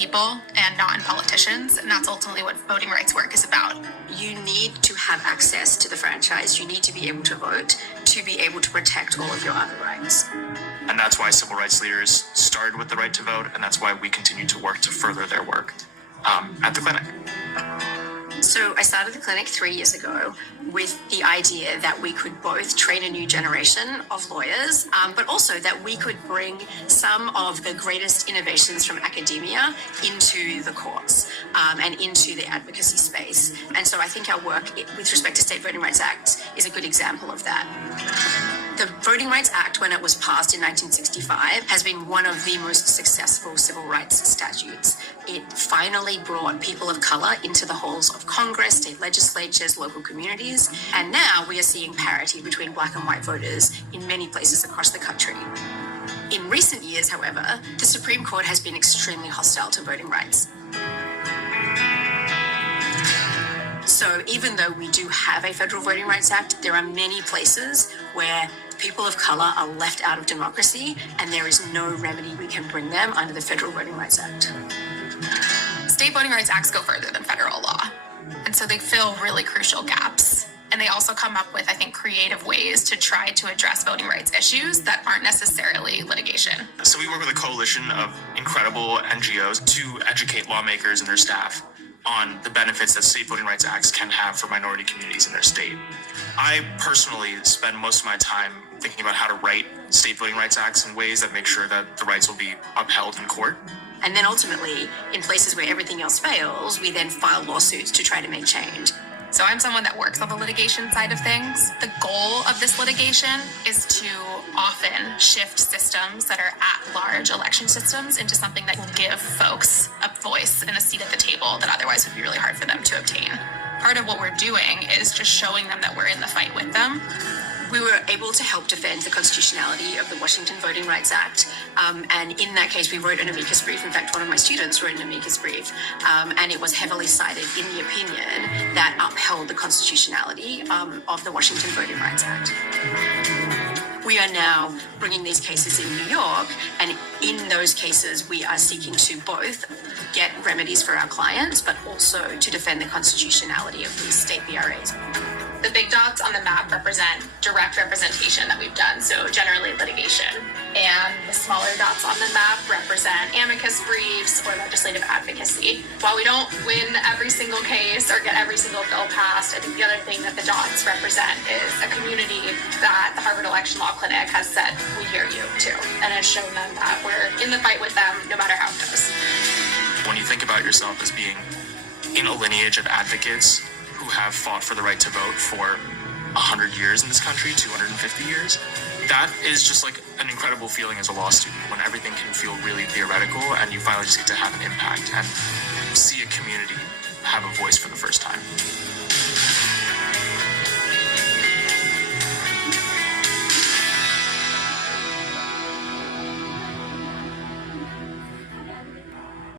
people and not in politicians, and that's ultimately what voting rights work is about. You need to have access to the franchise. You need to be able to vote to be able to protect all of your other rights. And that's why civil rights leaders started with the right to vote, and that's why we continue to work to further their work at the clinic. So I started the clinic 3 years ago with the idea that we could both train a new generation of lawyers, but also that we could bring some of the greatest innovations from academia into the courts and into the advocacy space. And so I think our work with respect to State Voting Rights Act is a good example of that. The Voting Rights Act, when it was passed in 1965, has been one of the most successful civil rights statutes. It finally brought people of color into the halls of Congress, state legislatures, local communities, and now we are seeing parity between black and white voters in many places across the country. In recent years, however, the Supreme Court has been extremely hostile to voting rights. So even though we do have a Federal Voting Rights Act, there are many places where people of color are left out of democracy, and there is no remedy we can bring them under the Federal Voting Rights Act. State voting rights acts go further than federal law, and so they fill really crucial gaps. And they also come up with, I think, creative ways to try to address voting rights issues that aren't necessarily litigation. So we work with a coalition of incredible NGOs to educate lawmakers and their staff on the benefits that state voting rights acts can have for minority communities in their state. I personally spend most of my time thinking about how to write state voting rights acts in ways that make sure that the rights will be upheld in court. And then ultimately, in places where everything else fails, we then file lawsuits to try to make change. So I'm someone that works on the litigation side of things. The goal of this litigation is to often shift systems that are at-large election systems into something that will give folks a voice and a seat at the table that otherwise would be really hard for them to obtain. Part of what we're doing is just showing them that we're in the fight with them. We were able to help defend the constitutionality of the Washington Voting Rights Act. And in that case, we wrote an amicus brief. In fact, one of my students wrote an amicus brief. And it was heavily cited in the opinion that upheld the constitutionality of the Washington Voting Rights Act. We are now bringing these cases in New York, and in those cases, we are seeking to both get remedies for our clients, but also to defend the constitutionality of these state VRAs. The big dots on the map represent direct representation that we've done, so generally litigation. And the smaller dots on the map represent amicus briefs or legislative advocacy. While we don't win every single case or get every single bill passed, I think the other thing that the dots represent is a community that the Harvard Election Law Clinic has said, we hear you too, and has shown them that we're in the fight with them no matter how it goes. When you think about yourself as being in a lineage of advocates who have fought for the right to vote for 100 years in this country, 250 years, that is just like an incredible feeling as a law student when everything can feel really theoretical and you finally just get to have an impact and see a community have a voice for the first time.